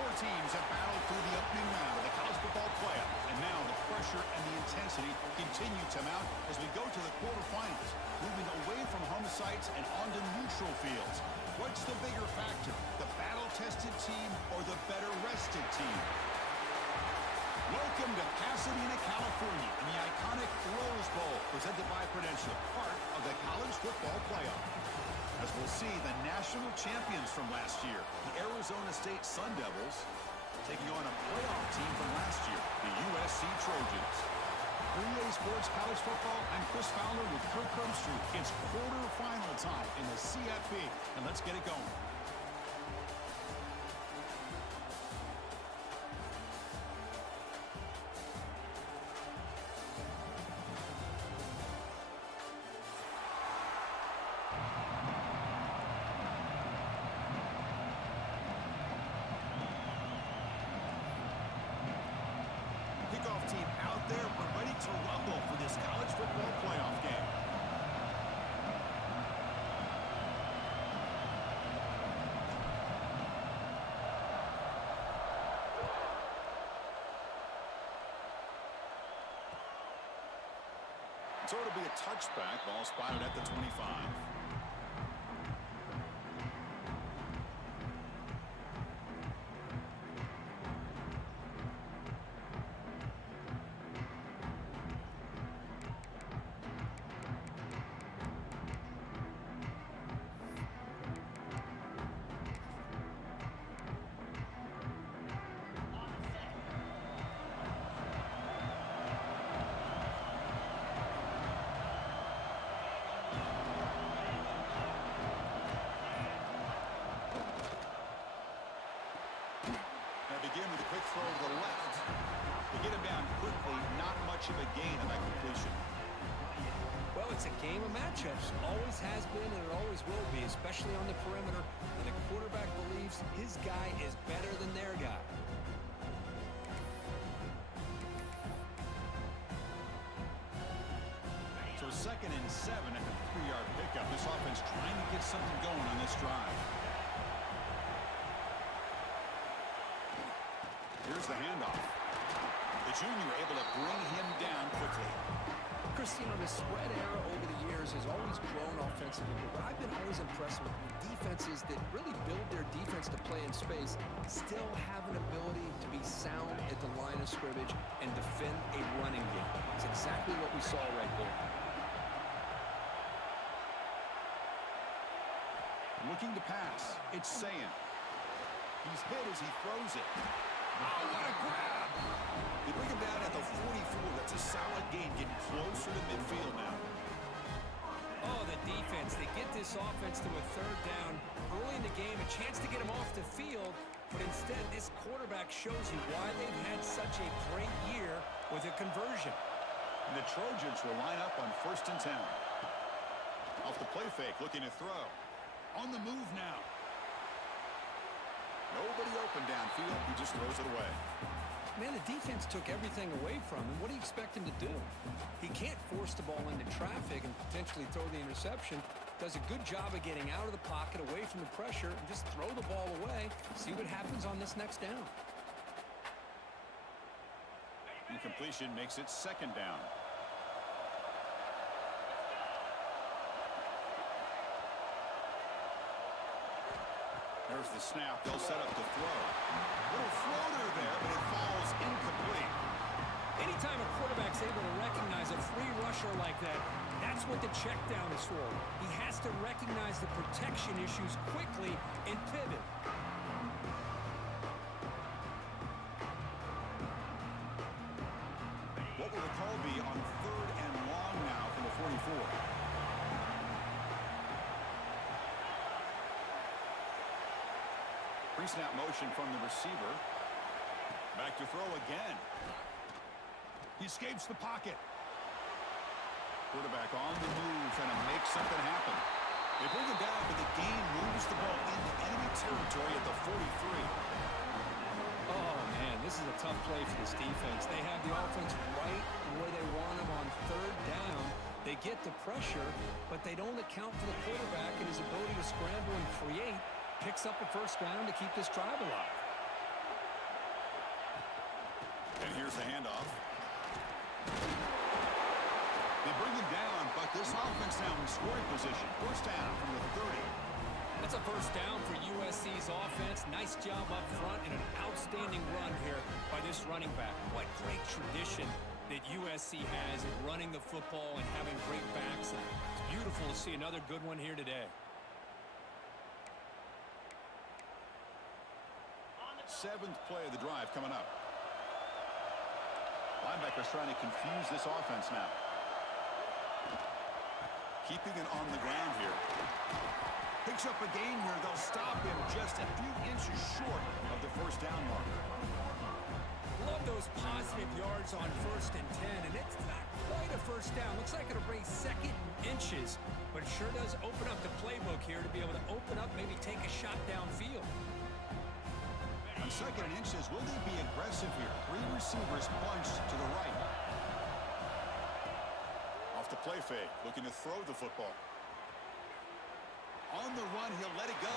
Four teams have battled through the opening round of the college football playoff, and now the pressure and the intensity continue to mount as we go to the quarterfinals, moving away from home sites and onto neutral fields. What's the bigger factor, the battle-tested team or the better-rested team? Welcome to Pasadena, California, in the iconic Rose Bowl, presented by Prudential, part of the college football playoff. As we'll see, the national champions from last year, the Arizona State Sun Devils, taking on a playoff team from last year, the USC Trojans. For EA Sports College Football, I'm Chris Fowler with Kirk Herbstreit. It's quarterfinal time in the CFP, and let's get it going. Team out there, we're ready to rumble for this college football playoff game. So it'll be a touchback, ball spotted at the 25. Begin with a quick throw to the left. They get him down quickly, not much of a gain on that completion. Well, it's a game of matchups. Always has been and it always will be, especially on the perimeter. And the quarterback believes his guy is better than their guy. So 2nd and 7 at the 3-yard pickup. This offense trying to get something going on this drive. Here's the handoff. The junior able to bring him down quickly. Christine, the spread era over the years has always grown offensively, but I've been always impressed with defenses that really build their defense to play in space, still have an ability to be sound at the line of scrimmage and defend a running game. It's exactly what we saw right there. Looking to pass. It's Sayan. He's hit as he throws it. Oh, what a grab! They bring him down at the 44. That's a solid gain, getting closer to midfield now. Oh, the defense. They get this offense to a 3rd down early in the game, a chance to get him off the field, but instead this quarterback shows you why they've had such a great year with a conversion. And the Trojans will line up on 1st and 10. Off the play fake, looking to throw. On the move now. Nobody open downfield. He just throws it away. Man, the defense took everything away from him. What do you expect him to do? He can't force the ball into traffic and potentially throw the interception. Does a good job of getting out of the pocket, away from the pressure, and just throw the ball away. See what happens on this next down. Incompletion makes it 2nd down. There's the snap. They'll set up the throw. Little floater there, but it falls incomplete. Anytime a quarterback's able to recognize a free rusher like that, that's what the check down is for. He has to recognize the protection issues quickly and pivot. What will the call be on 3rd and long now from the 44? Pre-snap motion from the receiver. Back to throw again. He escapes the pocket. Quarterback on the move, trying to make something happen. They bring him down, but the gain moves the ball into enemy territory at the 43. Oh, man, this is a tough play for this defense. They have the offense right where they want them on 3rd down. They get the pressure, but they don't account for the quarterback and his ability to scramble and create. Picks up a 1st down to keep this drive alive. here's the handoff. They bring him down, but this offense now in scoring position. First down from the 30. That's a first down for USC's offense. Nice job up front and an outstanding run here by this running back. What great tradition that USC has in running the football and having great backs. And it's beautiful to see another good one here today. Seventh play of the drive coming up. Linebackers trying to confuse this offense now. Keeping it on the ground here. Picks up a gain here. They'll stop him just a few inches short of the first down marker. Love those positive yards on 1st and 10, and it's not quite a first down. Looks like it'll bring second inches, but it sure does open up the playbook here to be able to open up, maybe take a shot downfield. On second and inches, will they be aggressive here? Three receivers bunched to the right. Off the play fake, looking to throw the football. On the run, he'll let it go.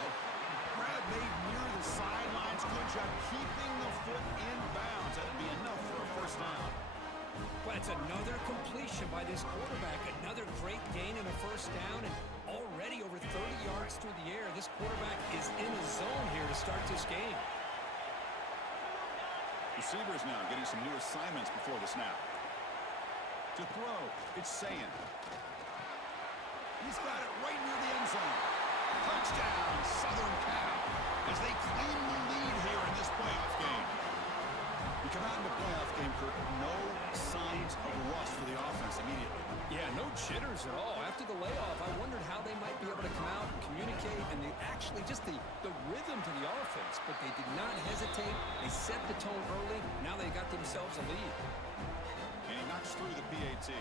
Grab made near the sidelines. Good job keeping the foot in bounds. That'll be enough for a first down. But it's another completion by this quarterback. Another great gain in a first down, and already over 30 yards through the air. This quarterback is in a zone here to start this game. Receivers now getting some new assignments before the snap. To throw, it's Sayan. He's got it right near the end zone. Touchdown, Southern Cal, as they claim the lead here in this playoff game. We come out in the playoff game, Kurt, no signs of rust for the offense immediately. Yeah, no jitters at all. After the layoff, I wondered how they might be able to come out and communicate, and actually just the rhythm to the offense, but they did not hesitate. They set the tone early. Now they got themselves a lead. And he knocks through the PAT.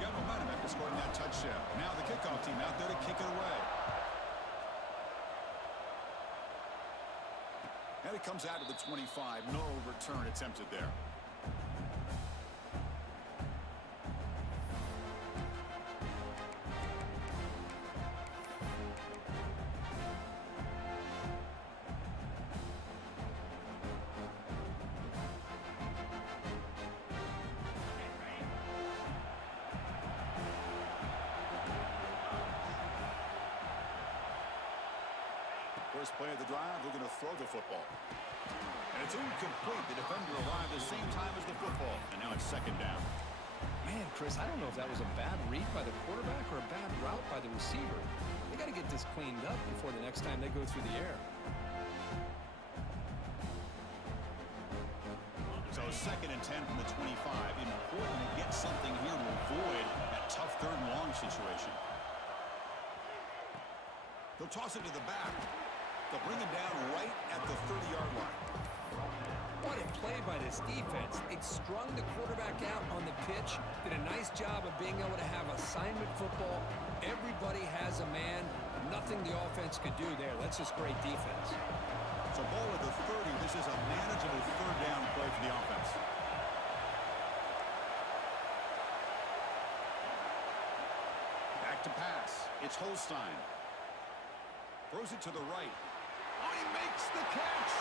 Got momentum after scoring that touchdown. Now the kickoff team out there to kick it away. And it comes out of the 25. No return attempted there. First play of the drive, we're going to throw the football. And it's incomplete. The defender arrived at the same time as the football. And now it's second down. Man, Chris, I don't know if that was a bad read by the quarterback or a bad route by the receiver. They got to get this cleaned up before the next time they go through the air. So second and 10 from the 25. Important to get something here to avoid that tough third and long situation. They'll toss it to the back. They'll bring him down right at the 30-yard line. What a play by this defense. They strung the quarterback out on the pitch, did a nice job of being able to have assignment football. Everybody has a man. Nothing the offense could do there. That's just great defense. So ball at the 30. This is a manageable third down play for the offense. Back to pass. It's Holstein. Throws it to the right. Oh, he makes the catch.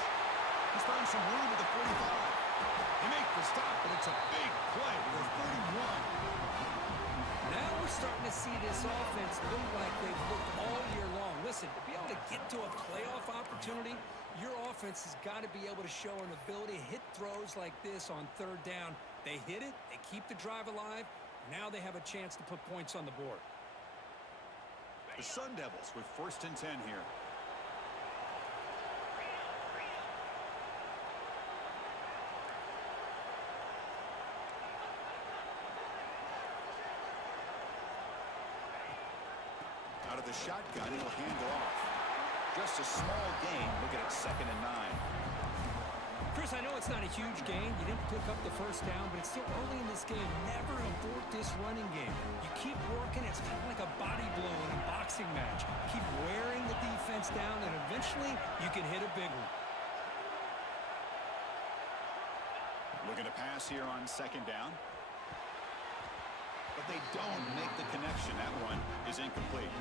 He's found some room at the 45. He makes the stop, but it's a big play for 31. Now we're starting to see this offense look like they've looked all year long. Listen, to be able to get to a playoff opportunity, your offense has got to be able to show an ability to hit throws like this on third down. They hit it, they keep the drive alive. Now they have a chance to put points on the board. The Sun Devils with first and 10 here. Out of the shotgun, it'll hand it off. Just a small gain. Look at it, second and 9. Chris, I know it's not a huge gain. You didn't pick up the first down, but it's still early in this game. Never abort this running game. You keep working. It's kind of like a body blow in a boxing match. Keep wearing the defense down, and eventually you can hit a big one. Looking to pass here on second down. But they don't make the connection. That one is incomplete.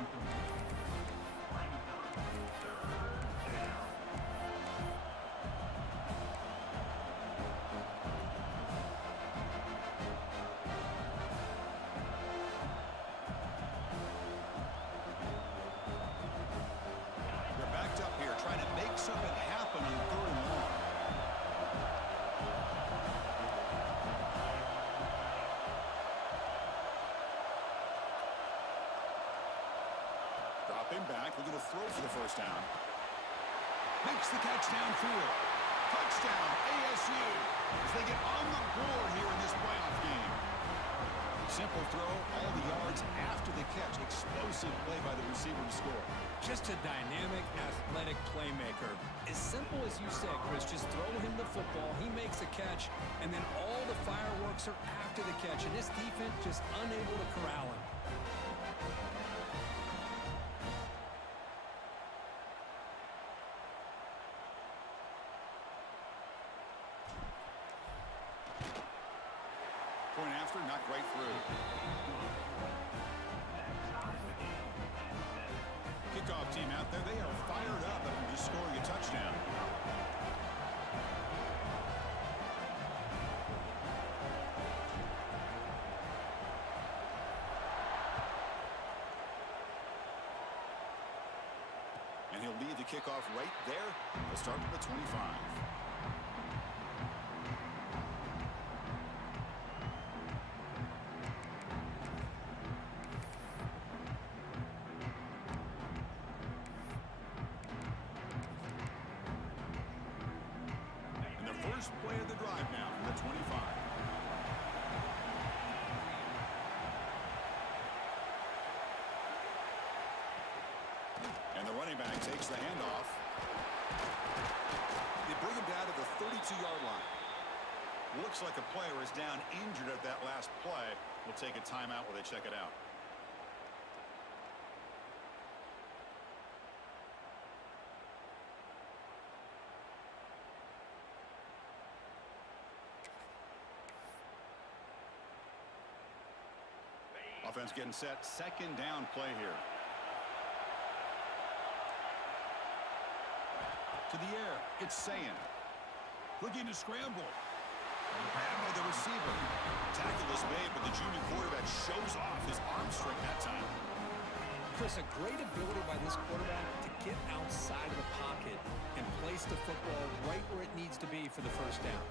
quarterback looking to throw for the first down. Makes the catch downfield. Touchdown, ASU, as they get on the board here in this playoff game. Simple throw, all the yards after the catch. Explosive play by the receiver to score. Just a dynamic, athletic playmaker. As simple as you said, Chris, just throw him the football, he makes a catch, and then all the fireworks are after the catch, and this defense just unable to corral him. Point after, knocked right through. Kickoff team out there, they are fired up after just scoring a touchdown. And he'll lead the kickoff right there. They'll start at the 25. First play of the drive now from the 25. And the running back takes the handoff. They bring him down to the 32-yard line. Looks like a player is down injured at that last play. We'll take a timeout while they check it out. Offense getting set. Second down play here. To the air. It's Sayin. Looking to scramble. Grabbed by the receiver. Tackle is made, but the junior quarterback shows off his arm strength that time. Chris, a great ability by this quarterback to get outside of the pocket and place the football right where it needs to be for the first down.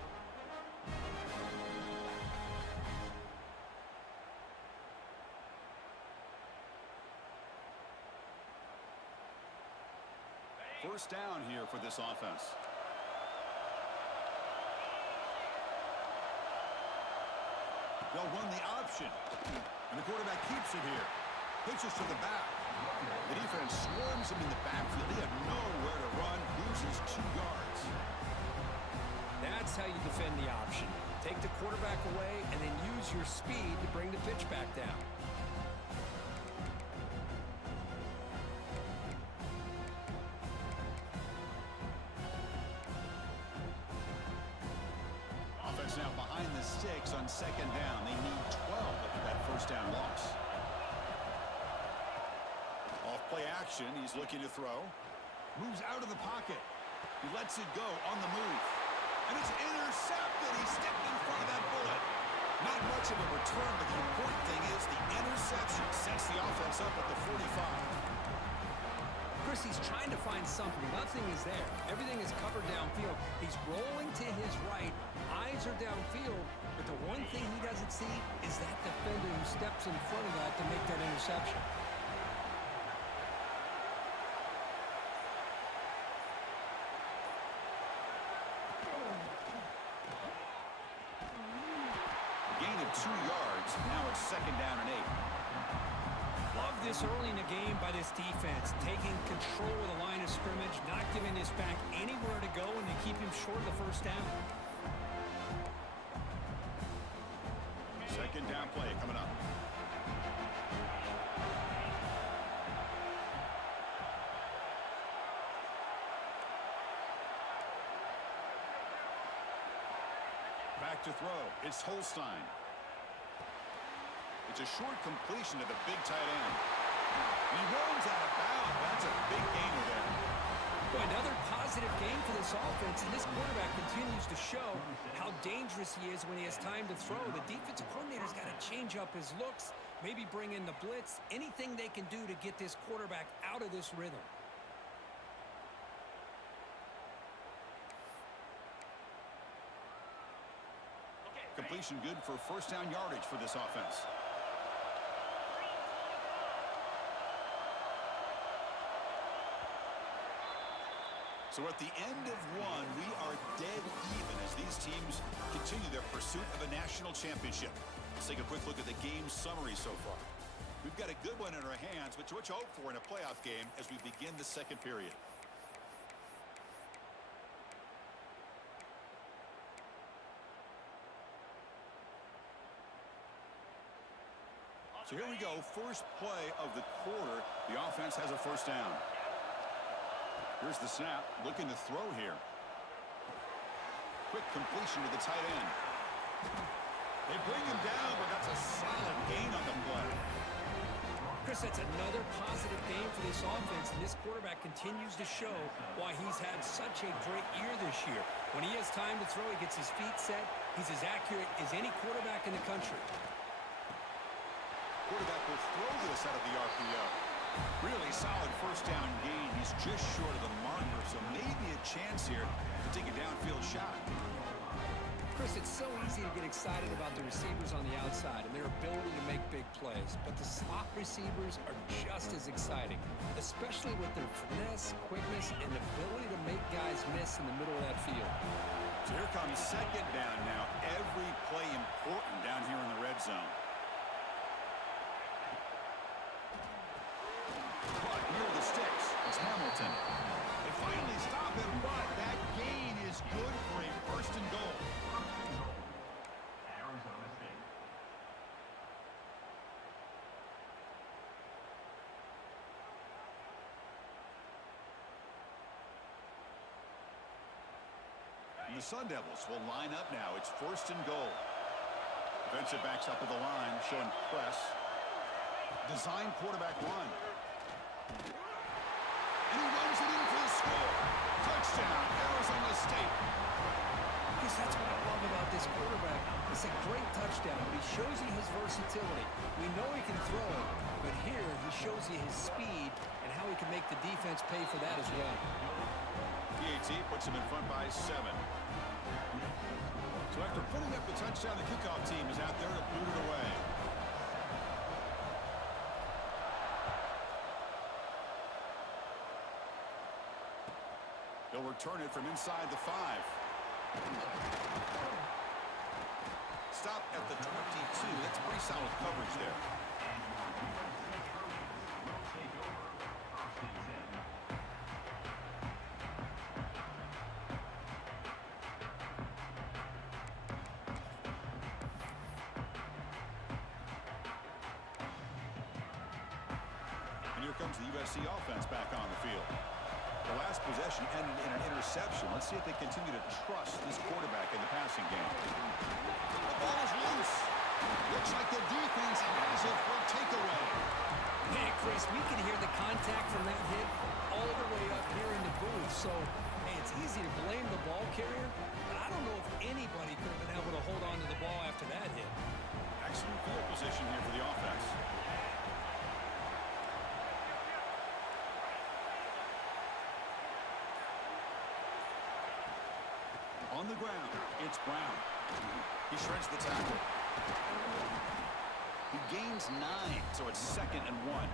First down here for this offense. They'll run the option. And the quarterback keeps it here. Pitches to the back. The defense swarms him in the backfield. He had nowhere to run. Loses 2 yards. That's how you defend the option. Take the quarterback away and then use your speed to bring the pitch back down. Offense now behind the sticks on second down. They need 12 after that first down loss. Off play action. He's looking to throw. Moves out of the pocket. He lets it go on the move. And it's intercepted. He stepped in front of that bullet. Not much of a return, but the important thing is the interception sets the offense up at the 45. Chris, he's trying to find something. Nothing is there. Everything is covered downfield. He's rolling to his right. Eyes are downfield. But the one thing he doesn't see is that defender who steps in front of that to make that interception. Gain of 2 yards. Now it's second down and 8. Love this early in the game by this defense, taking control of the line of scrimmage, not giving this back anywhere to go, and they keep him short of the first down. Second down play coming up. Back to throw. It's Holstein. It's a short completion to the big tight end. And he runs out of bounds. That's a big gainer there. Boy, another positive game for this offense, and this quarterback continues to show how dangerous he is when he has time to throw. The defensive coordinator's got to change up his looks, maybe bring in the blitz, anything they can do to get this quarterback out of this rhythm. Completion good for first down yardage for this offense. So at the end of one, we are dead even as these teams continue their pursuit of a national championship. Let's take a quick look at the game summary so far. We've got a good one in our hands, but what you hope for in a playoff game as we begin the second period. So here we go, first play of the quarter. The offense has a first down. Here's the snap, looking to throw here. Quick completion to the tight end. They bring him down, but that's a solid gain on the play. Chris, that's another positive game for this offense, and this quarterback continues to show why he's had such a great year this year. When he has time to throw, he gets his feet set. He's as accurate as any quarterback in the country. Quarterback will throw this out of the RPO. Really solid first down gain. He's just short of the marker, so maybe a chance here to take a downfield shot. Chris, it's so easy to get excited about the receivers on the outside and their ability to make big plays, but the slot receivers are just as exciting, especially with their finesse, quickness, and ability to make guys miss in the middle of that field. So here comes second down now. Every play important down here in the red zone. Near the sticks, it's Hamilton. They finally stop him, but that gain is good for a first and goal. Arizona State. And the Sun Devils will line up now. It's first and goal. Defensive backs up at the line, showing press. Design quarterback run. And he runs it in for the score. Touchdown, Arizona State. Chris, that's what I love about this quarterback. It's a great touchdown, but he shows you his versatility. We know he can throw it, but here he shows you his speed and how he can make the defense pay for that as well. PAT puts him in front by 7. So after putting up the touchdown, the kickoff team is out there to boot it away. He'll return it from inside the 5. Stop at the 22. That's pretty solid coverage there. And here comes the USC offense back on the field. The last possession ended in an interception. Let's see if they continue to trust this quarterback in the passing game. The ball is loose. Looks like the defense has it for a takeaway. Hey, Chris, we can hear the contact from that hit all the way up here in the booth. So, hey, it's easy to blame the ball carrier, but I don't know if anybody could have been able to hold on to the ball after that hit. Excellent field position here for the offense. On the ground, it's Brown. He shreds the tackle. He gains 9, so it's 2nd and 1.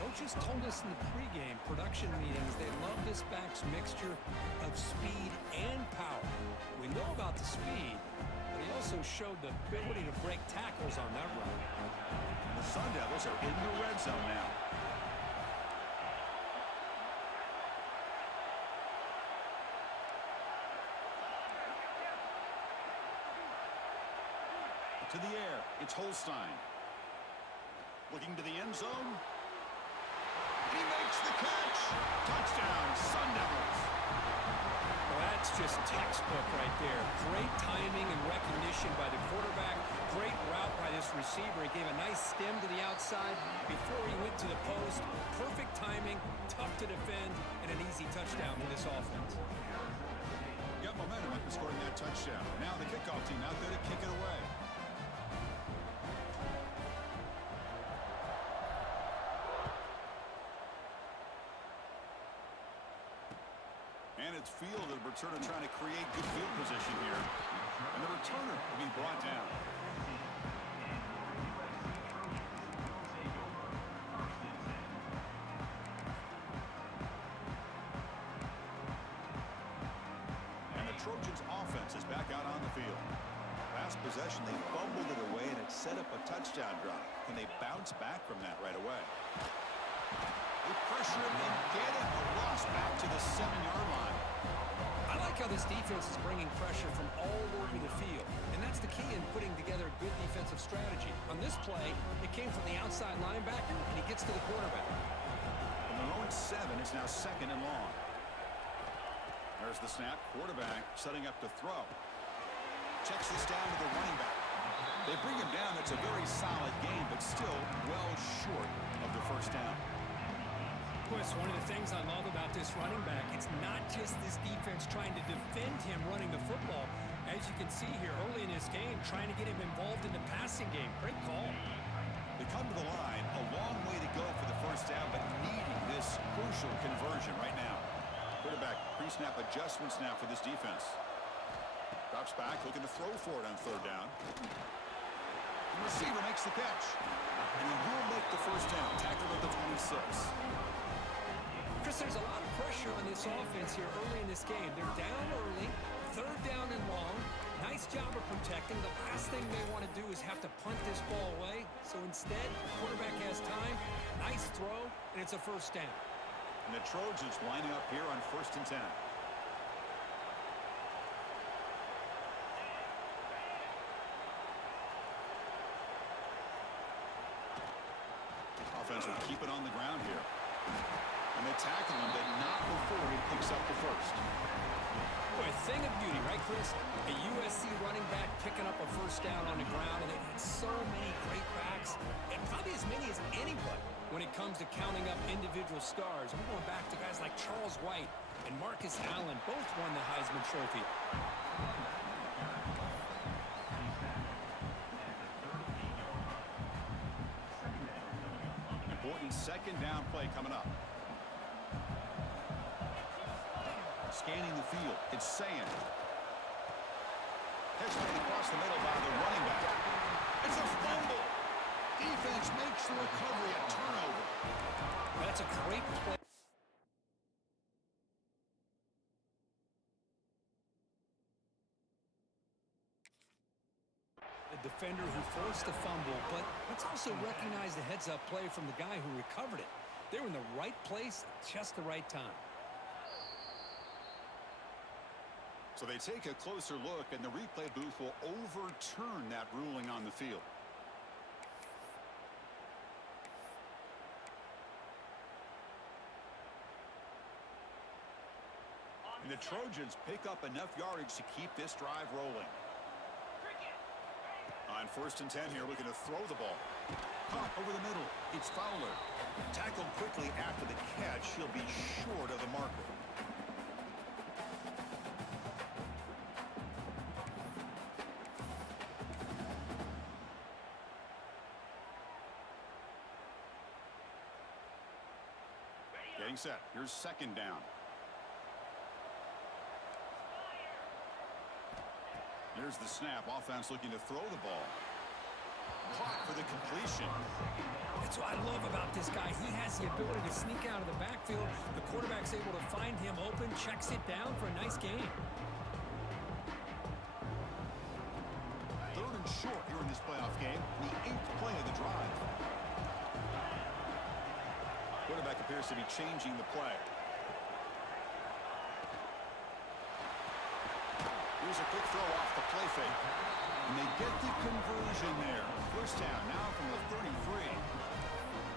Coaches told us in the pregame production meetings they love this back's mixture of speed and power. We know about the speed, but he also showed the ability to break tackles on that run. The Sun Devils are in the red zone now. To the air, it's Holstein. Looking to the end zone. He makes the catch. Touchdown, Sun Devils. Well, that's just textbook right there. Great timing and recognition by the quarterback. Great route by this receiver. He gave a nice stem to the outside before he went to the post. Perfect timing, tough to defend, and an easy touchdown for this offense. Got momentum after scoring that touchdown. Now the kickoff team out there to kick it away. And it's fielded. Returner trying to create good field position here. And the returner will be brought down. Trojans offense is back out on the field. Last possession, they fumbled it away, and it set up a touchdown drive. Can they bounce back from that right away? They pressure him and get it. A loss back to the 7-yard line. I like how this defense is bringing pressure from all over the field, and that's the key in putting together a good defensive strategy. On this play, it came from the outside linebacker, and he gets to the quarterback. From their own 7, it's now 2nd and long. There's the snap. Quarterback setting up to throw. Checks this down to the running back. They bring him down. It's a very solid game, but still well short of the first down. Chris, one of the things I love about this running back, it's not just this defense trying to defend him running the football. As you can see here early in this game, trying to get him involved in the passing game. Great call. They come to the line. A long way to go for the first down, but needing this crucial conversion right now. Quarterback pre-snap adjustments now for this defense. Drops back, looking to throw for it on 3rd down. The receiver makes the catch. And he will make the first down. Tackled at the 26. Chris, there's a lot of pressure on this offense here early in this game. They're down early, 3rd down and long. Nice job of protecting. The last thing they want to do is have to punt this ball away. So instead, quarterback has time. Nice throw, and it's a first down. And the Trojans lining up here on 1st and 10. Offense will keep it on the ground here. And they tackle him, but not before he picks up the first. Boy, a thing of beauty, right, Chris? A USC running back picking up a first down on the ground, and they've had so many great backs, and probably as many as anybody when it comes to counting up individual stars. I'm going back to guys like Charles White and Marcus Allen. Both won the Heisman Trophy. Important 2nd down play coming up. Scanning the field. It's Sand. Catch made across the middle by the running back. It's a fumble. Defense makes the recovery a turnover. That's a great play. The defender who forced the fumble, but let's also recognize the heads-up play from the guy who recovered it. They were in the right place at just the right time. So they take a closer look, and the replay booth will overturn that ruling on the field. And the Trojans pick up enough yardage to keep this drive rolling. On 1st and 10 here, looking to throw the ball. Pop over the middle. It's Fowler. Tackled quickly after the catch. He'll be short of the marker. Getting set. Here's 2nd down. There's the snap. Offense looking to throw the ball. Caught for the completion. That's what I love about this guy. He has the ability to sneak out of the backfield. The quarterback's able to find him open, checks it down for a nice gain. 3rd and short here in this playoff game. The 8th play of the drive. Quarterback appears to be changing the play. Here's a quick throw off the play fake. And they get the conversion there. First down now from the 33.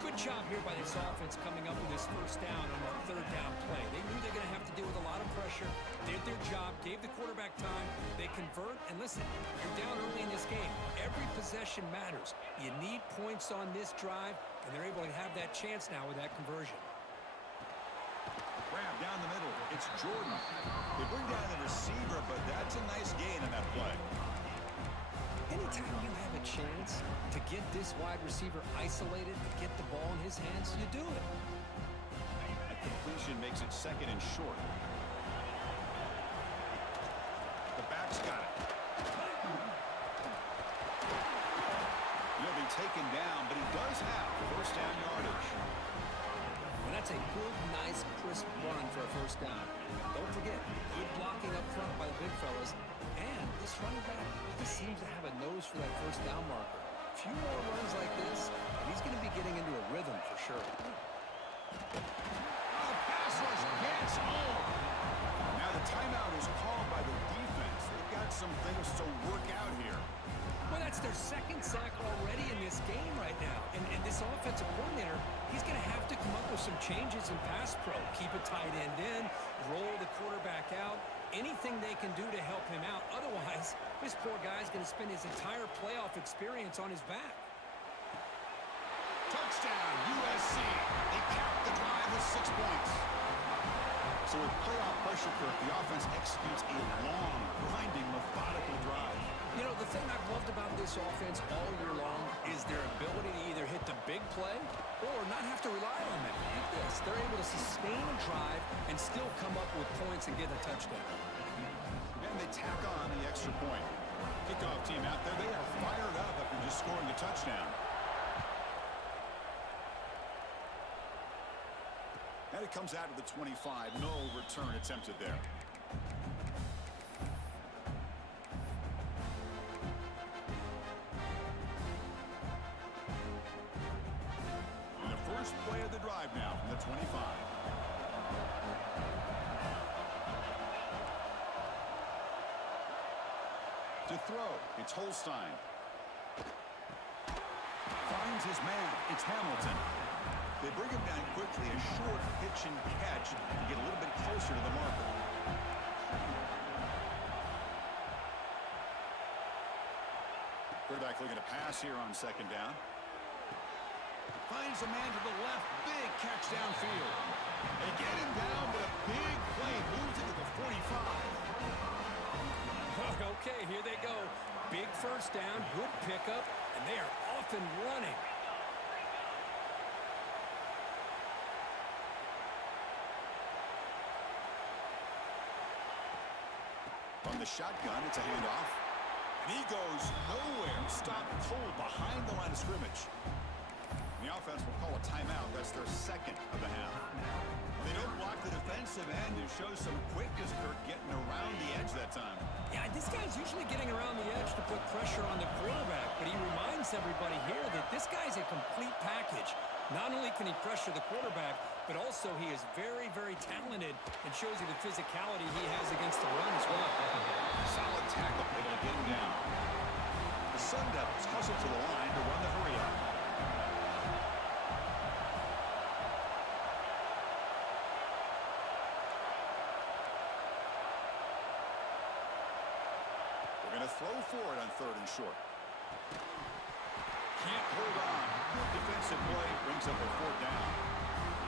Good job here by this offense coming up with this first down on that 3rd down play. They knew they were going to have to deal with a lot of pressure. Did their job, gave the quarterback time. They convert, and listen, you're down early in this game. Every possession matters. You need points on this drive, and they're able to have that chance now with that conversion. Grab down the middle. It's Jordan. They bring down the receiver, but that's a nice gain on that play. Anytime you have a chance to get this wide receiver isolated, to get the ball in his hands, you do it. A completion makes it 2nd and short. The back's got it. He'll be taken down, but he does have first down yardage. And that's a good, nice, crisp run for a first down. Don't forget, good blocking up front by the big seems to have a nose for that first down marker. A few more runs like this, and he's going to be getting into a rhythm for sure. Oh, pass rush gets home. Now the timeout is called by the defense. They've got some things to work out here. Well, that's their second sack already in this game right now. And this offensive coordinator, he's going to have to come up with some changes in pass pro. Keep a tight end in, roll the quarterback out, anything they can do to help him out. Otherwise, this poor guy's going to spend his entire playoff experience on his back. Touchdown, USC. They cap the drive with 6 points. So with playoff pressure, Kirk, the offense executes a long, grinding, methodical drive. You know, the thing I've loved about this offense all year long is their ability to either hit the big play or not have to rely on them. Like this, they're able to sustain a drive and still come up with points and get a touchdown. And they tack on the extra point. Kickoff team out there, they are fired up after just scoring a touchdown. And it comes out to the 25. No return attempted there. First play of the drive now from the 25. To throw, it's Holstein. Finds his man, it's Hamilton. They bring him down quickly, a short pitch and catch to get a little bit closer to the marker. Quarterback looking to pass here on second down. Finds a man to the left. Big catch downfield. They get him down, but a big play moves into the 45. Okay, here they go. Big first down, good pickup, and they are off and running. From the shotgun, it's a handoff. And he goes nowhere. Stopped cold behind the line of scrimmage. The offense will call a timeout. That's their second of the half. They don't block the defensive end. It shows some quickness, Kirk, getting around the edge that time. Yeah, this guy's usually getting around the edge to put pressure on the quarterback, but he reminds everybody here that this guy's a complete package. Not only can he pressure the quarterback, but also he is very, very talented and shows you the physicality he has against the run as well. Solid tackle, able to get him down. The Sun Devils hustle to the line to run the hurry up. Throw for it on third and short. Can't hold on. Good defensive play brings up a fourth down.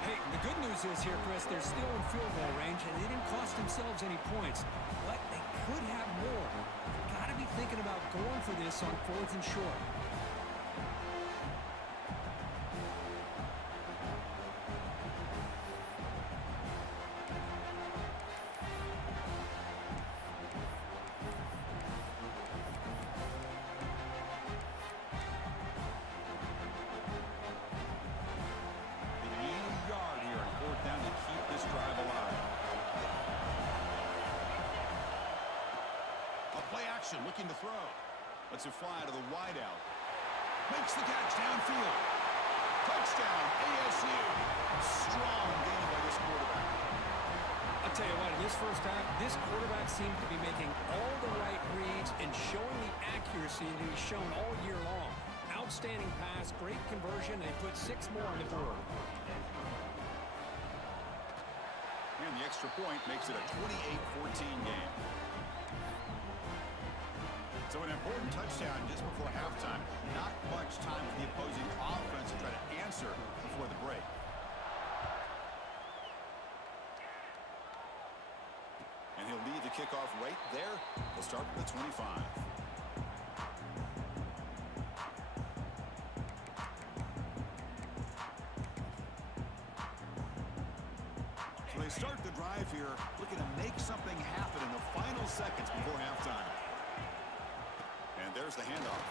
Hey, the good news is here, Chris, they're still in field goal range, and they didn't cost themselves any points. But they could have more. They've got to be thinking about going for this on fourth and short. Looking to throw. Lets it fly to the wideout. Makes the catch downfield. Touchdown, ASU. Strong game by this quarterback. I'll tell you what, in this first half, this quarterback seems to be making all the right reads and showing the accuracy that he's shown all year long. Outstanding pass, great conversion, and put 6 more on the board. And the extra point makes it a 28-14 game. So an important touchdown just before halftime. Not much time for the opposing offense to try to answer before the break. And he'll lead the kickoff right there. We'll start from the 25. So they start the drive here, looking to make something happen in the final seconds before halftime. And there's the handoff.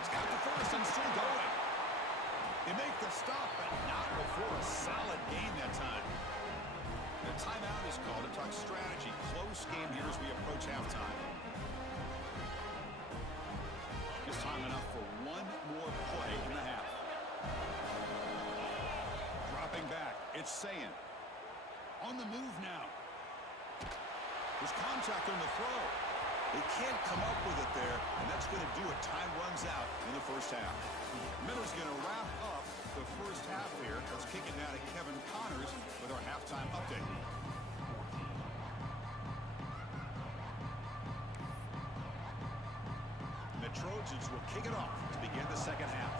He's got the first and still going. They make the stop, but not before a solid game that time. The timeout is called to talk strategy. Close game here as we approach halftime. Just time enough for one more play in the half. Dropping back, it's Sayin. On the move now. There's contact on the throw. They can't come up with it there, and that's going to do it. Time runs out in the first half. Miller's going to wrap up the first half here. Let's kick it now to Kevin Connors with our halftime update. The Trojans will kick it off to begin the second half.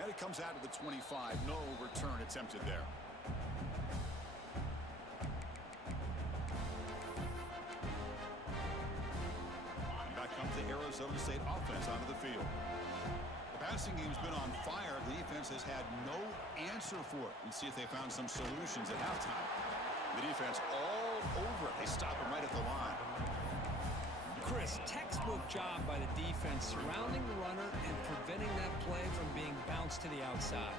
And it comes out to the 25. No return attempted there. And back comes the Arizona State offense onto the field. The passing game's been on fire. The defense has had no answer for it. Let's see if they found some solutions at halftime. The defense all over it. They stop him right at the line. Chris, textbook job by the defense surrounding the runner and preventing that play from being bounced to the outside.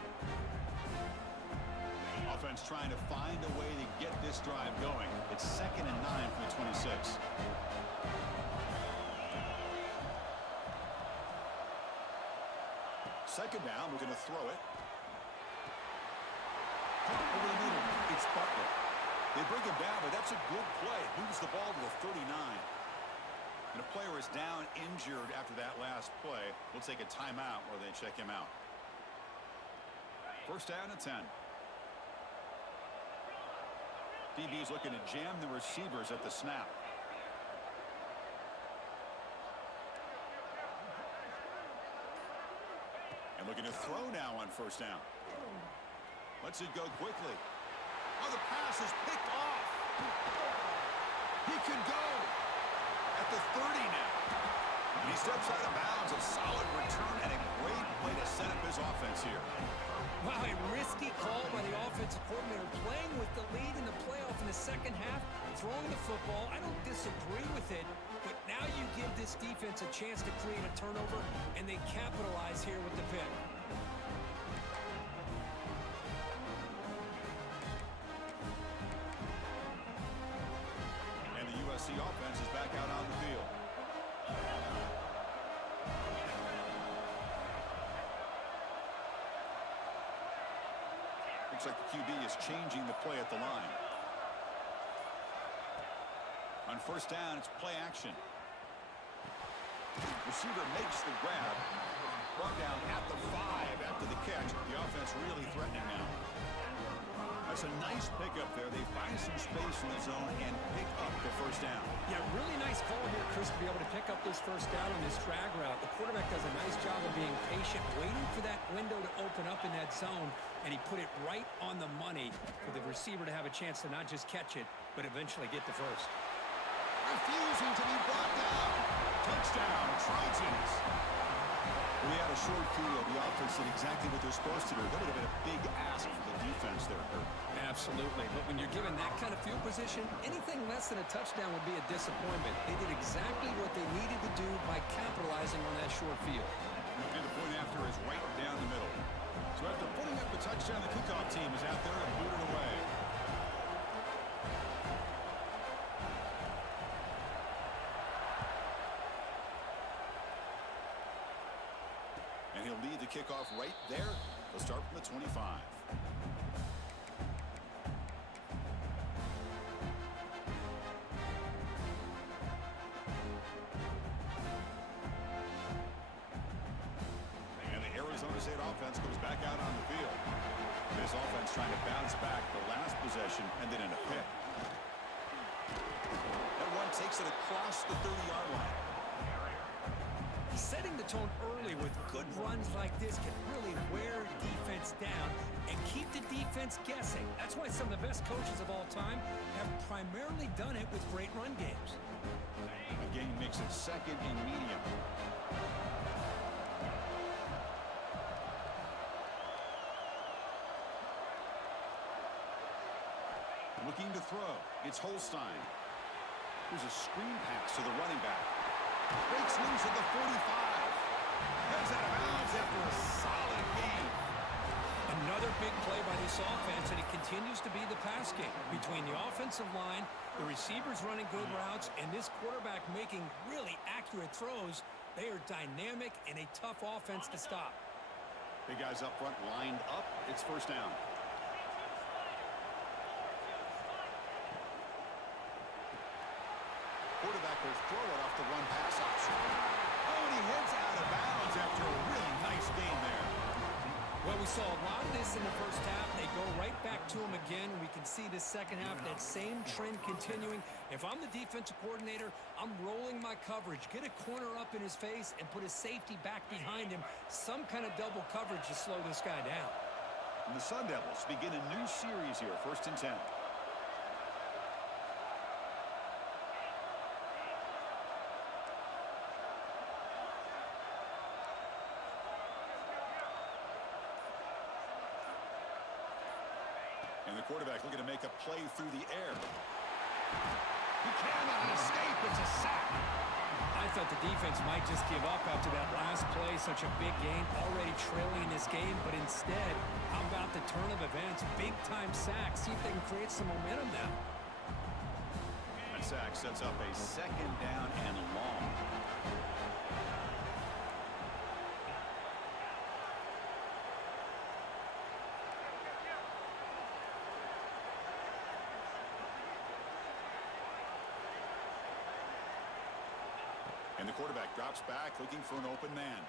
Offense trying to find a way to get this drive going. It's 2nd and 9 from the 26. Second down, we're going to throw it. Over the middle, it's Butler. They bring him down, but that's a good play. Moves the ball to the 39. And a player is down injured after that last play. We'll take a timeout while they check him out. First down and 10. DB's looking to jam the receivers at the snap. And looking to throw now on first down. Lets it go quickly. Oh, the pass is picked off. He can go at the 30 now. And he steps out of bounds. A solid return and a great way to set up his offense here. Wow, a risky call by the offensive coordinator, playing with the lead in the playoff in the second half, throwing the football. I don't disagree with it, but now you give this defense a chance to create a turnover, and they capitalize here with the pick. And the USC offense is back out on the field. Looks like the QB is changing the play at the line. On first down, it's play action. Receiver makes the grab. Brought down at the 5 after the catch. The offense really threatening now. That's a nice pickup there. They find some space in the zone and pick up the first down. Yeah, really nice call here, Chris, to be able to pick up this first down on this drag route. The quarterback does a nice job of being patient, waiting for that window to open up in that zone, and he put it right on the money for the receiver to have a chance to not just catch it, but eventually get the first. Refusing to be brought down. Touchdown, Trojans. We had a short field. The offense did exactly what they're supposed to do. That would have been a big ask for the defense there, Kurt. Absolutely. But when you're given that kind of field position, anything less than a touchdown would be a disappointment. They did exactly what they needed to do by capitalizing on that short field. And the point after is right down the middle. So after putting up the touchdown, the kickoff team is out there and booted away. And he'll lead the kickoff right there. He'll start from the 25. And the Arizona State offense goes back out on the field. This offense trying to bounce back the last possession and then in a pick. That one takes it across the 30-yard line. Setting the tone early with good runs like this can really wear defense down and keep the defense guessing. That's why some of the best coaches of all time have primarily done it with great run games. Again, makes it 2nd and medium. Looking to throw. It's Holstein. Here's a screen pass to the running back. Breaks loose at the 45. Heads out of bounds after a solid game. Another big play by this offense, and it continues to be the pass game between the offensive line, the receivers running good routes, and this quarterback making really accurate throws. They are dynamic and a tough offense to stop. Big guys up front lined up. It's first down. Quarterback will throw it off the run pass option. Oh, and he heads out of bounds after a really nice gain there. Well, we saw a lot of this in the first half. They go right back to him again. We can see the second half, that same trend continuing. If I'm the defensive coordinator, I'm rolling my coverage. Get a corner up in his face and put a safety back behind him. Some kind of double coverage to slow this guy down. And the Sun Devils begin a new series here, 1st and 10. And the quarterback looking to make a play through the air. He cannot escape. It's a sack. I thought the defense might just give up after that last play. Such a big gain, already trailing in this game. But instead, how about the turn of events? Big-time sack. See if they can create some momentum now. That sack sets up a 2nd down and long. And the quarterback drops back, looking for an open man.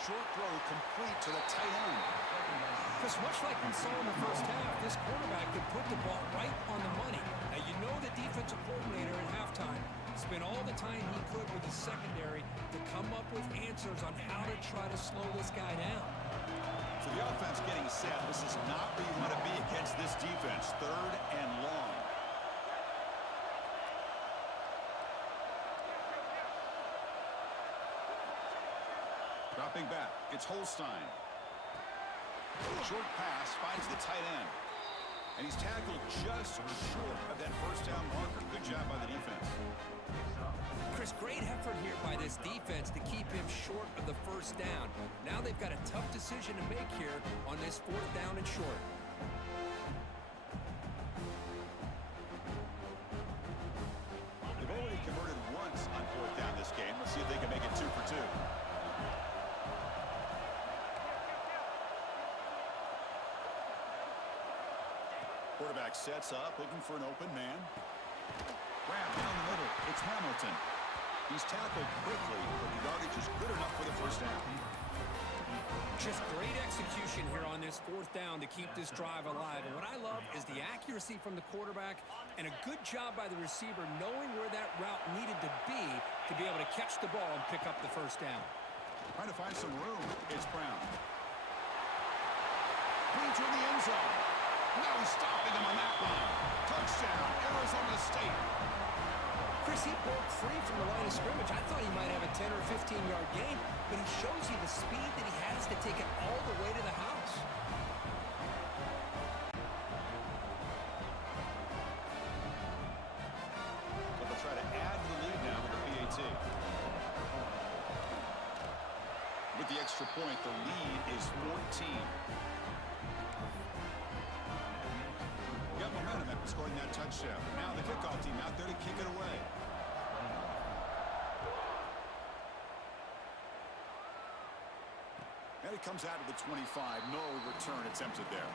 Short throw complete to the tight end. Because much like we saw in the first half, this quarterback could put the ball right on the money. Now, you know the defensive coordinator at halftime spent all the time he could with his secondary to come up with answers on how to try to slow this guy down. So the offense getting set. This is not where you want to be against this defense. 3rd and long. Dropping back, it's Holstein. Short pass finds the tight end. And he's tackled just short of that first down marker. Good job by the defense. Chris, great effort here by this defense to keep him short of the first down. Now they've got a tough decision to make here on this 4th down and short. They've already converted once on 4th down this game. Let's see if they can make it 2 for 2. Quarterback sets up, looking for an open man. Grab down the middle. It's Hamilton. He's tackled quickly, but the yardage is good enough for the first down. Just great execution here on this 4th down to keep this drive alive. And what I love is the accuracy from the quarterback and a good job by the receiver knowing where that route needed to be able to catch the ball and pick up the first down. Trying to find some room. It's Brown. Brings in the end zone. No stopping him on that one. Touchdown, Arizona State. Chris, he broke free from the line of scrimmage. I thought he might have a 10 or 15-yard gain, but he shows you the speed that he has to take it all the way to the house. But they'll try to add to the lead now with the PAT. With the extra point, the lead is 14. Got momentum after scoring that touchdown. Now the kickoff team out there to kick it away. And it comes out of the 25. No return attempted there.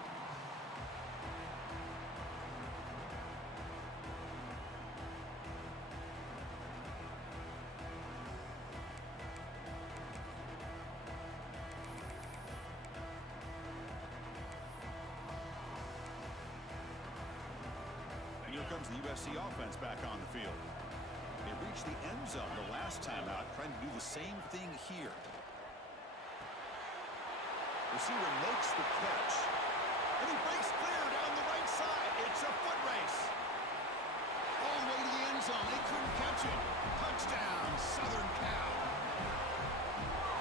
Here comes the USC offense back on the field. They reached the end zone the last time out, trying to do the same thing here. Receiver makes the catch, and he breaks clear down the right side. It's a foot race. All the way to the end zone. They couldn't catch it. Touchdown, Southern Cal.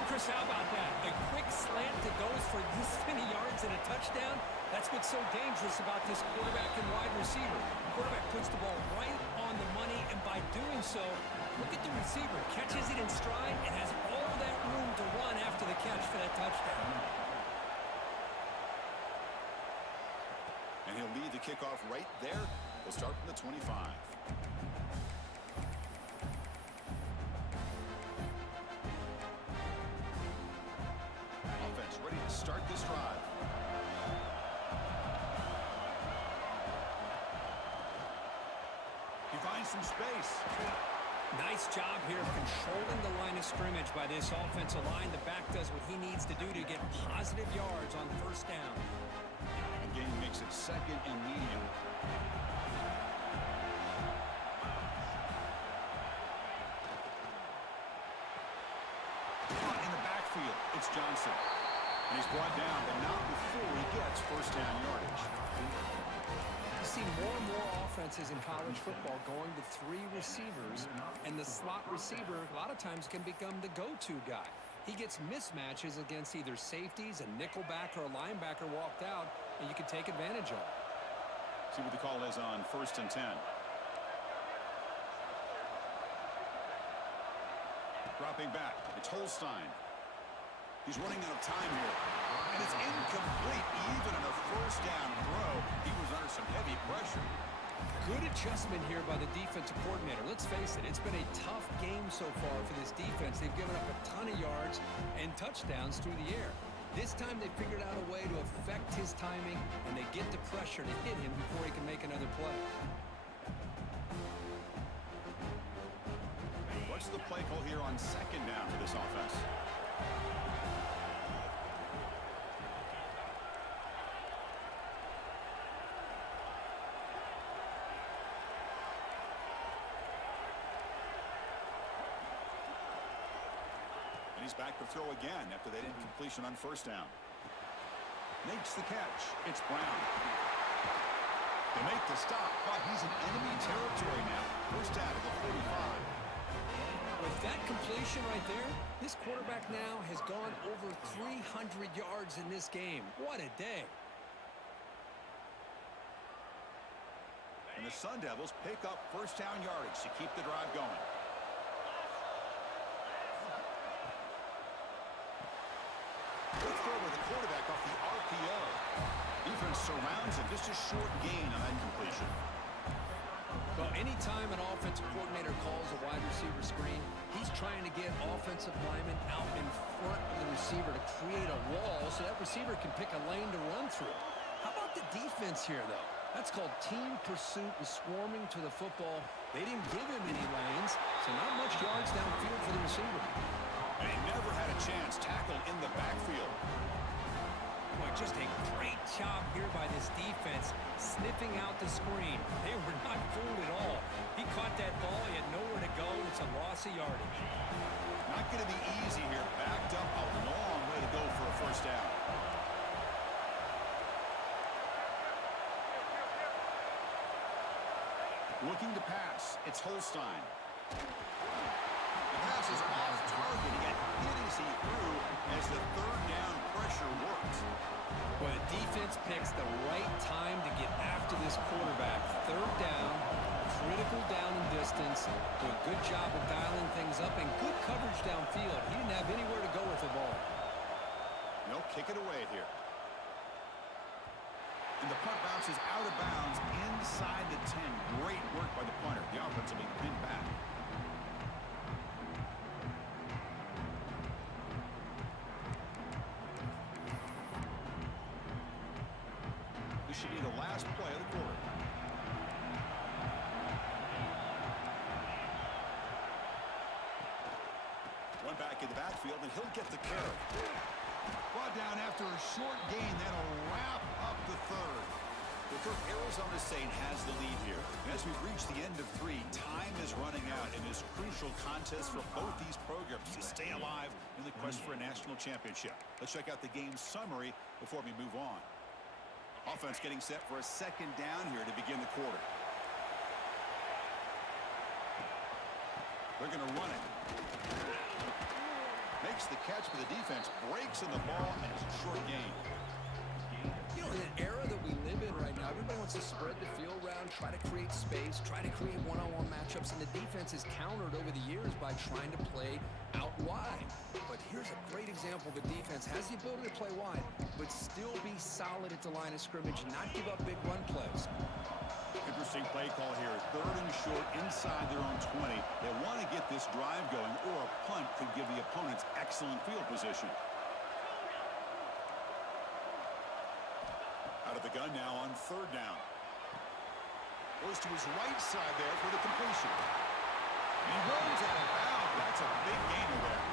Chris, how about that? A quick slant that goes for this many yards and a touchdown. That's what's so dangerous about this quarterback and wide receiver. The quarterback puts the ball right on the money, and by doing so, look at the receiver. Catches it in stride and has all that room to run after the catch for that touchdown. they'll lead the kickoff right there. They'll start from the 25. Offense ready to start this drive. He finds some space. Nice job here of controlling the line of scrimmage by this offensive line. The back does what he needs to do to get positive yards on first down. The game makes it second and medium. Caught in the backfield. It's Johnson. And he's brought down, but not before he gets first down yardage. You see more and more offenses in college football going to 3 receivers, and the slot receiver a lot of times can become the go-to guy. He gets mismatches against either safeties, a nickelback, or a linebacker walked out, and you can take advantage of it. See what the call is on first and 10. Dropping back, it's Holstein. He's running out of time here. And it's incomplete. Even on a first down throw, he was under some heavy pressure. Good adjustment here by the defensive coordinator. Let's face it, it's been a tough game so far for this defense. They've given up a ton of yards and touchdowns through the air. This time they figured out a way to affect his timing, and they get the pressure to hit him before he can make another play. What's the play call here on second down for this offense? He's back to throw again after that incompletion on first down. Makes the catch. It's Brown. They make the stop, but he's in enemy territory now. First down at the 45. With that completion right there, this quarterback now has gone over 300 yards in this game. What a day. And the Sun Devils pick up first down yardage to keep the drive going. Good throw with the quarterback off the RPO. Defense surrounds him. Just a short gain on that completion. Well, anytime an offensive coordinator calls a wide receiver screen, he's trying to get offensive linemen out in front of the receiver to create a wall so that receiver can pick a lane to run through. How about the defense here, though? That's called team pursuit and swarming to the football. They didn't give him any lanes, so not much yards downfield for the receiver. And he never had a chance. Tackled in the backfield. Boy, just a great job here by this defense, sniffing out the screen. They were not fooled at all. He caught that ball. He had nowhere to go. It's a loss of yardage. Not going to be easy here. Backed up a long way to go for a first down. Looking to pass. It's Holstein. The pass is off target. He got hit as he threw as the third down pressure works. Well, the defense picks the right time to get after this quarterback. Third down, critical down and distance. Do a good job of dialing things up and good coverage downfield. He didn't have anywhere to go with the ball. No, kick it away here. And the punt bounces out of bounds inside the 10. Great work by the punter. The offense will be pinned back. This should be the last play of the quarter. One back in the backfield, and he'll get the carry. Brought down after a short gain. That'll wrap up the third. The third, Arizona State has the lead here. And as we've reached the end of 3, time is running out in this crucial contest for both these programs to stay alive in the quest for a national championship. Let's check out the game summary before we move on. Offense getting set for a second down here to begin the quarter. They're going to run it. Makes the catch, but the defense breaks in the ball, and it's a short gain. You know, in an era that we live in right now, everybody wants to spread the field around, try to create space, try to create one-on-one matchups, and the defense is countered over the years by trying to play out wide. But here's a great example of a defense has the ability to play wide, but still be solid at the line of scrimmage and not give up big run plays. Interesting play call here. 3rd and short inside their own 20. They want to get this drive going, or a punt could give the opponents excellent field position. Out of the gun now on 3rd down. Goes to his right side there for the completion. He runs out of bounds. That's a big gainer there.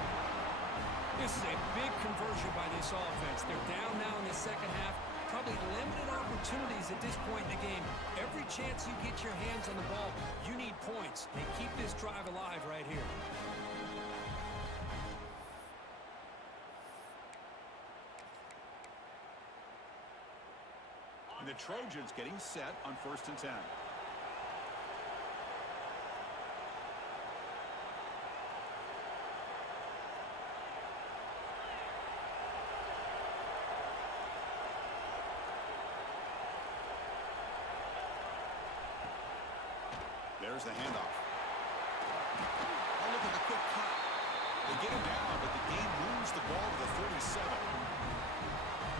This is a big conversion by this offense. They're down now in the second half. Probably limited opportunities at this point in the game. Every chance you get your hands on the ball, you need points. They keep this drive alive right here. And the Trojans getting set on 1st and 10. There's the handoff. Oh, look at the quick cut. They get him down, but the game moves the ball to the 37.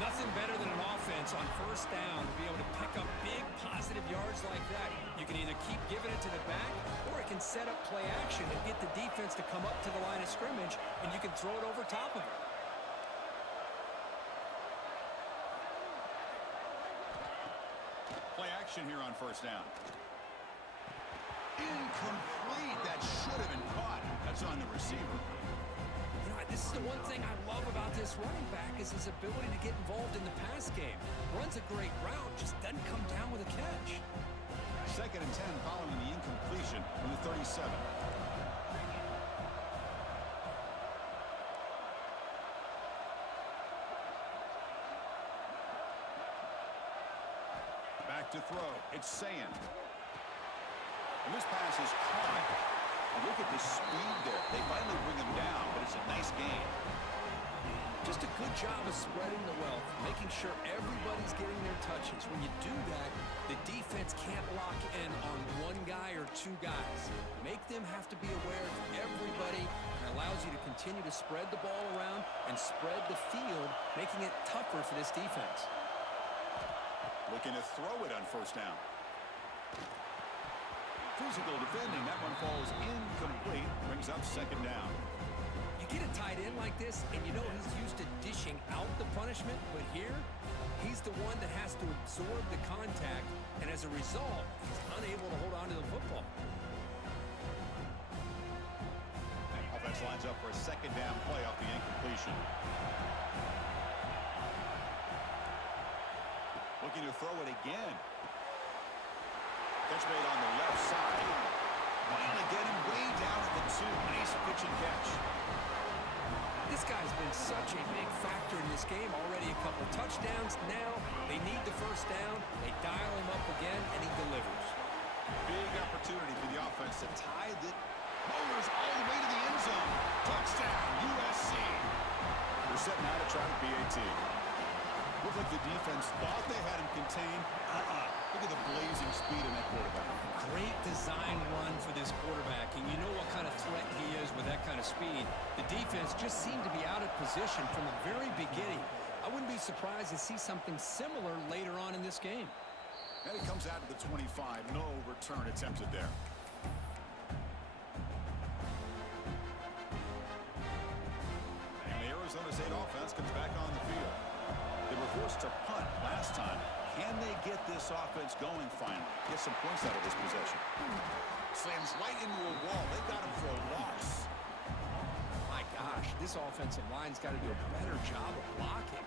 Nothing better than an offense on 1st down to be able to pick up big positive yards like that. You can either keep giving it to the back, or it can set up play action and get the defense to come up to the line of scrimmage, and you can throw it over top of it. Play action here on 1st down. Incomplete. That should have been caught. That's on the receiver. You know, this is the one thing I love about this running back is his ability to get involved in the pass game. Runs a great route, just doesn't come down with a catch. 2nd and 10 following the incompletion from the 37. Back to throw. It's Sand. And this pass is caught. And look at the speed there. They finally bring him down, but it's a nice game. Just a good job of spreading the wealth, making sure everybody's getting their touches. When you do that, the defense can't lock in on one guy or 2 guys. Make them have to be aware of everybody, and allows you to continue to spread the ball around and spread the field, making it tougher for this defense. Looking to throw it on 1st down. Physical defending. That one falls incomplete. Brings up 2nd down. You get a tight end like this, and you know he's used to dishing out the punishment, but here, he's the one that has to absorb the contact, and as a result, he's unable to hold on to the football. Offense lines up for a 2nd down play off the incompletion. Looking to throw it again. Catch made on the left side. Finally get him way down at the 2. Nice pitch and catch. This guy's been such a big factor in this game. Already a couple touchdowns. Now they need the 1st down. They dial him up again, and he delivers. Big opportunity for the offense to tie the motors all the way to the end zone. Touchdown, USC. They're setting out to try to PAT. Looked like the defense thought they had him contained. Look at the blazing speed in that quarterback. Great design run for this quarterback, and you know what kind of threat he is with that kind of speed. The defense just seemed to be out of position from the very beginning. I wouldn't be surprised to see something similar later on in this game. And it comes out to the 25. No return attempted there. And the Arizona State offense comes back on the field. They were forced to punt last time. Can they get this offense going finally? Get some points out of this possession. Slams right into a wall. They got him for a loss. My gosh, this offensive line's got to do a better job of blocking.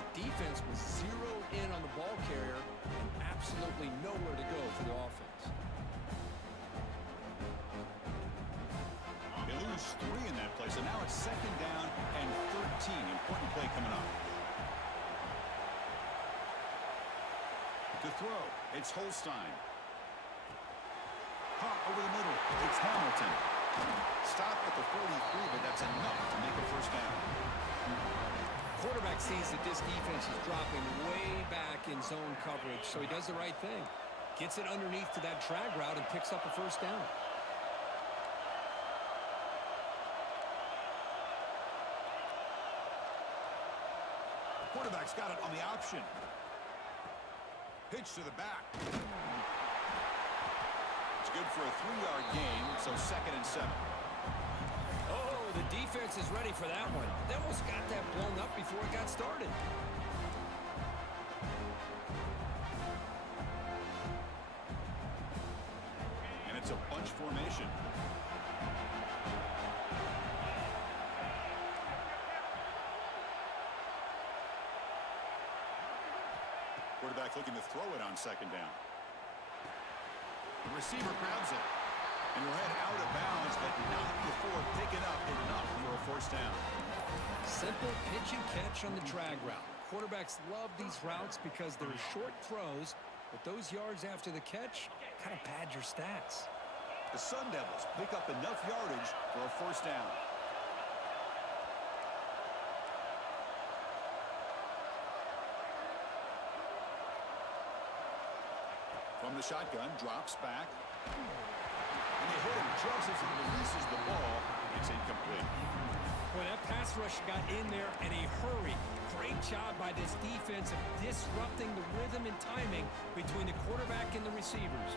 The defense was zeroed in on the ball carrier and absolutely nowhere to go for the offense. They lose 3 in that play, so now it's 2nd down and 13. Important play coming up. To throw, it's Holstein. Pop over the middle, it's Hamilton. Stop at the 43, but that's enough to make a 1st down. Quarterback sees that this defense is dropping way back in zone coverage, so he does the right thing. Gets it underneath to that drag route and picks up a 1st down. Quarterback's got it on the option. Pitch to the back. It's good for a 3-yard gain, so 2nd and 7. Oh, the defense is ready for that one. They almost got that blown up before it got started. And it's a bunch formation. Quarterback looking to throw it on 2nd down. The receiver grabs it. And he'll head out of bounds, but not before picking up enough for a 1st down. Simple pitch and catch on the drag route. Quarterbacks love these routes because they're short throws, but those yards after the catch kind of pad your stats. The Sun Devils pick up enough yardage for a 1st down. From the shotgun, drops back. And they hit him just as he releases the ball. It's incomplete. Well, that pass rush got in there in a hurry. Great job by this defense of disrupting the rhythm and timing between the quarterback and the receivers.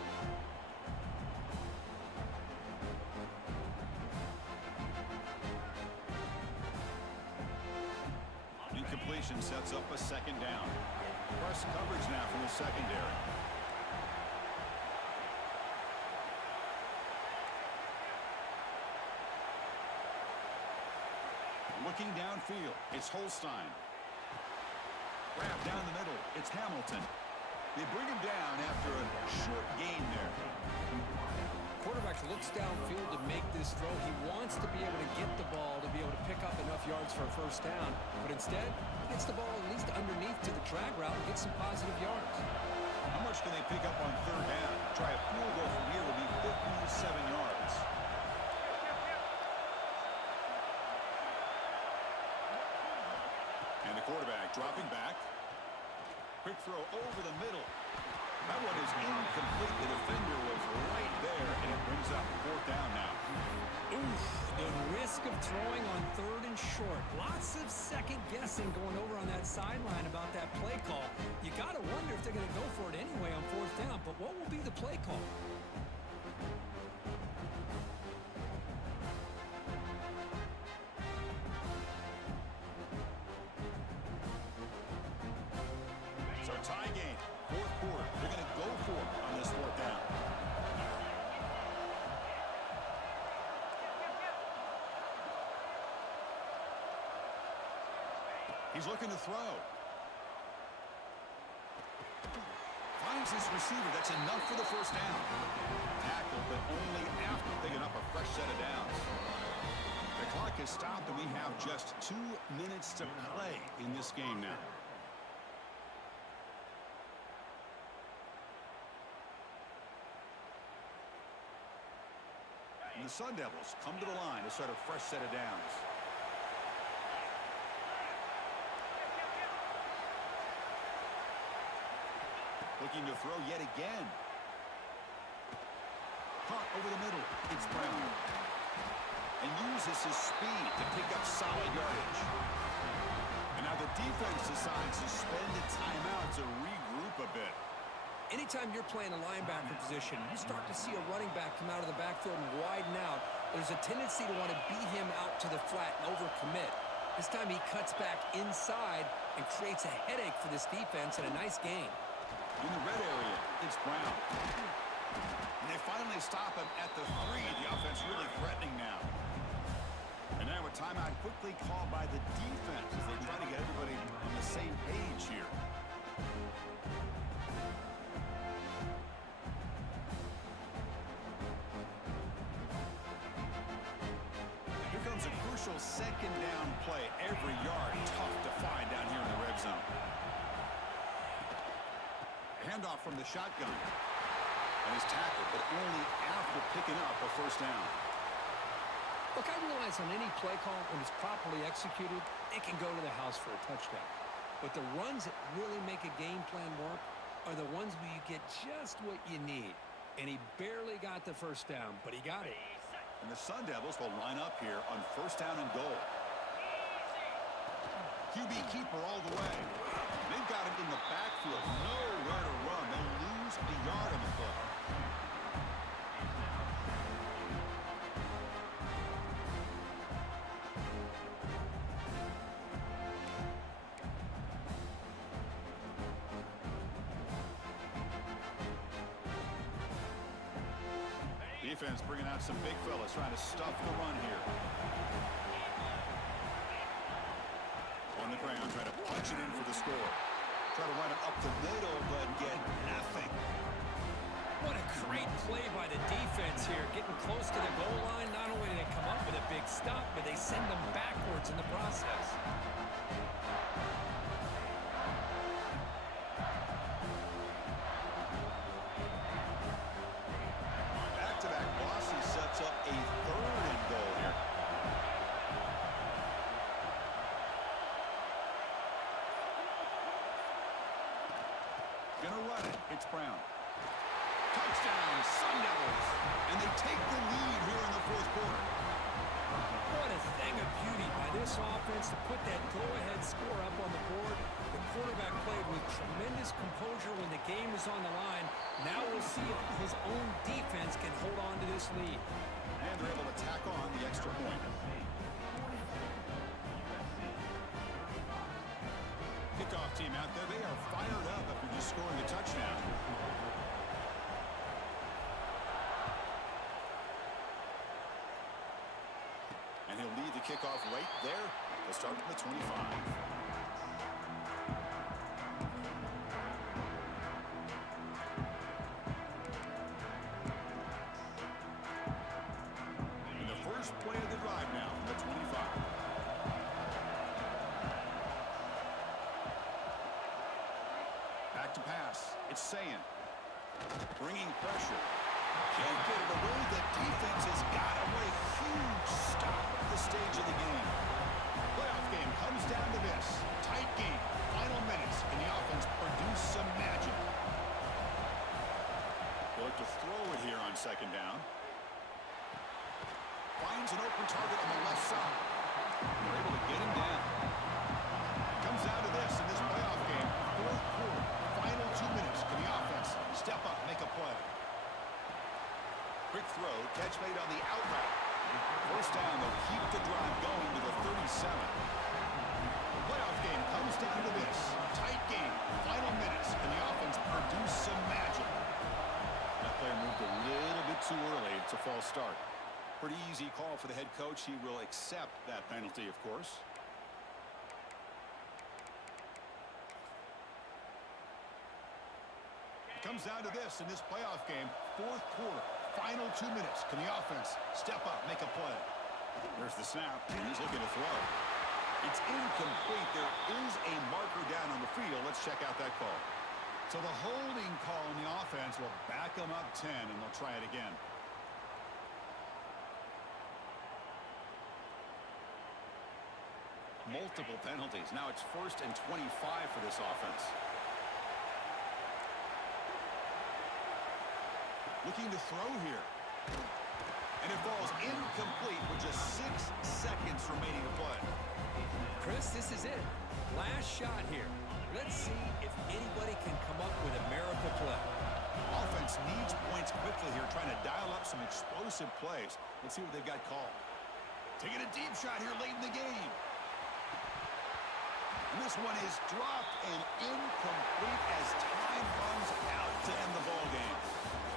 Incompletion sets up a 2nd down. Press coverage now from the secondary. Looking downfield, it's Holstein. Grab down the middle, it's Hamilton. They bring him down after a short gain there. Quarterback looks downfield to make this throw. He wants to be able to get the ball to be able to pick up enough yards for a 1st down. But instead, he gets the ball at least underneath to the drag route and gets some positive yards. How much can they pick up on 3rd down? Try a field goal from here would be 57 yards. And the quarterback dropping back. Quick throw over the middle. That one is incomplete. The defender was right there, and it brings up 4th down now. Oof, the risk of throwing on 3rd and short. Lots of second guessing going over on that sideline about that play call. You got to wonder if they're going to go for it anyway on 4th down, but what will be the play call? So tie game, 4th quarter. They're going to go for it on this 4th down. He's looking to throw. Finds his receiver. That's enough for the 1st down. Tackle, but only after picking up a fresh set of downs. The clock has stopped, and we have just 2 minutes to play in this game now. And the Sun Devils come to the line to start a fresh set of downs. Looking to throw yet again. Caught over the middle. It's Brown. And uses his speed to pick up solid yardage. And now the defense decides to spend a timeout to regroup a bit. Anytime you're playing a linebacker position, you start to see a running back come out of the backfield and widen out. There's a tendency to want to beat him out to the flat and overcommit. This time he cuts back inside and creates a headache for this defense and a nice gain. In the red area, it's Brown. And they finally stop him at the 3. The offense really threatening now. And now a timeout quickly called by the defense as they try to get everybody on the same page here. Here comes a crucial 2nd down play. Every yard tough to find down here in the red zone. Handoff from the shotgun. And he's tackled, but only after picking up a 1st down. Look, I realize on any play call, when it's properly executed, it can go to the house for a touchdown. But the runs that really make a game plan work are the ones where you get just what you need. And he barely got the 1st down, but he got it. And the Sun Devils will line up here on 1st down and goal. QB keeper all the way. They've got him in the backfield. Nowhere to run. They lose a yard on the play. Defense bringing out some big fellas trying to stuff the run here. On the ground, trying to punch it in for the score. Try to run it up the middle, but get nothing. What a great play by the defense here. Getting close to the goal line. Not only did they come up with a big stop, but they send them backwards in the process. Back-to-back losses sets up a 3rd and goal here. Gonna run it. It's Brown. Touchdown, Sun Devils. And they take the lead here in the 4th quarter. What a thing of beauty by this offense to put that go-ahead score up on the board. The quarterback played with tremendous composure when the game was on the line. Now we'll see if his own defense can hold on to this lead. And they're able to tack on the extra point. Kickoff team out there. They are fired up after just scoring a touchdown. And he'll lead the kickoff right there. They'll start from the 25. And the first play of the drive now from the 25. Back to pass. It's Sayan. Bringing pressure. Can't get it away. The defense has got him with a huge stop at this stage of the game. Playoff game comes down to this. Tight game. Final minutes. And the offense produce some magic. They'll look to throw it here on 2nd down. Finds an open target on the left side. They're able to get him down. Comes down to this in this playoff game. 4th quarter. Final 2 minutes. Can the offense step up, make a play? Quick throw, catch made on the out route. 1st down, they'll keep the drive going to the 37. The playoff game comes down to this. Tight game, final minutes, and the offense produce some magic. That player moved a little bit too early. It's a false start. Pretty easy call for the head coach. He will accept that penalty, of course. It comes down to this in this playoff game. 4th quarter. Final 2 minutes. Can the offense step up, make a play? There's the snap, and he's looking to throw. It's incomplete. There is a marker down on the field. Let's check out that call. So the holding call on the offense will back them up 10, and they'll try it again. Multiple penalties. Now it's 1st and 25 for this offense. Looking to throw here. And it falls incomplete with just 6 seconds remaining to play. Chris, this is it. Last shot here. Let's see if anybody can come up with a miracle play. Offense needs points quickly here, trying to dial up some explosive plays. Let's see what they've got called. Taking a deep shot here late in the game. And this one is dropped and incomplete as time runs out to end the ball game.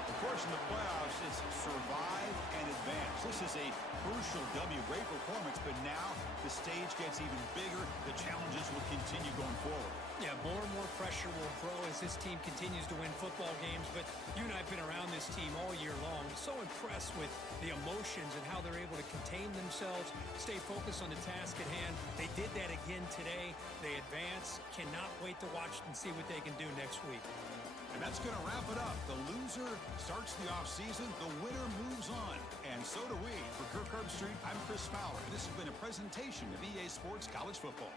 Of course, in the playoffs, it's survive and advance. This is a crucial W. Great performance, but now the stage gets even bigger. The challenges will continue going forward. Yeah, more and more pressure will grow as this team continues to win football games. But you and I have been around this team all year long. So impressed with the emotions and how they're able to contain themselves, stay focused on the task at hand. They did that again today. They advance. Cannot wait to watch and see what they can do next week. And that's going to wrap it up. The loser starts the offseason. The winner moves on. And so do we. For Kirk Herbstreit, I'm Chris Fowler. And this has been a presentation of EA Sports College Football.